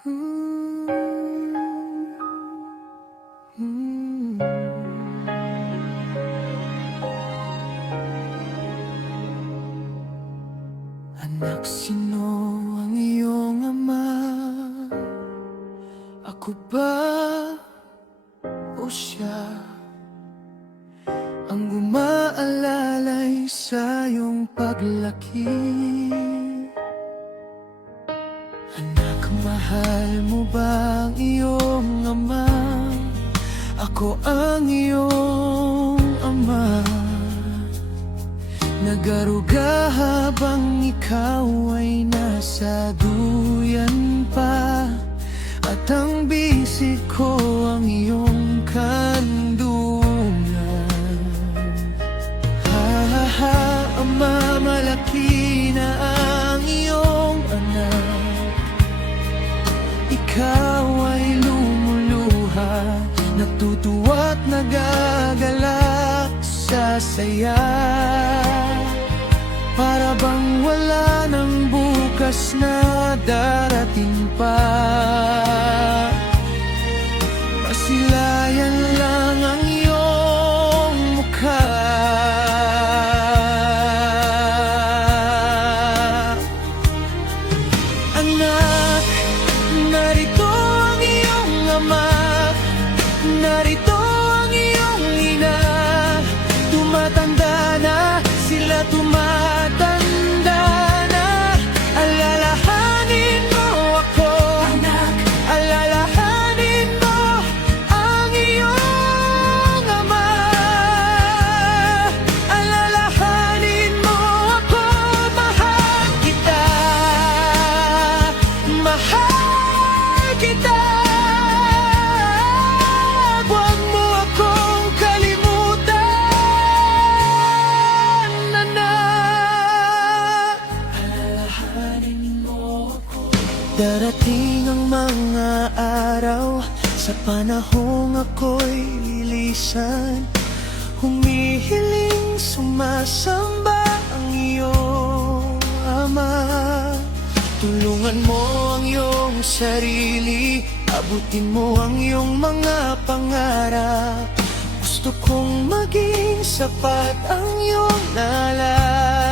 Anak, sino ang iyong ama? Ako ba o siya ang umaalalay sa iyong paglaki? Anak, mahal mo ba ang iyong ama? Ako ang iyong ama. Nagaruga habang ikaw ay nasa duyan pa, at ang bisig ko ang iyong kandungan. Ha, ama, malaki na ang iyong anak. Ikaw ay lumuluha, natutuwa't nagagalak sa saya. Para bang wala ng bukas na darating pa, masilayan lang ang iyong mukha. Anak, narito ang iyong ama, narito ang iyong ina. Tumatanda na sila, tumatanda na. Alalahanin mo ako, anak. Alalahanin mo ang iyong ama. Alalahanin mo ako, mahal kita. Mahal kita. Huwag mo akong kalimutan, anak. Alalahanin mo ako. Darating ang mga araw, sa panahong ako'y lilisan, humihiling, sumasamba ang iyong ama. Tulungan mo ang iyong sarili, abutin mo ang iyong mga pangarap. Gusto kong maging sapat ang iyong nalalaman.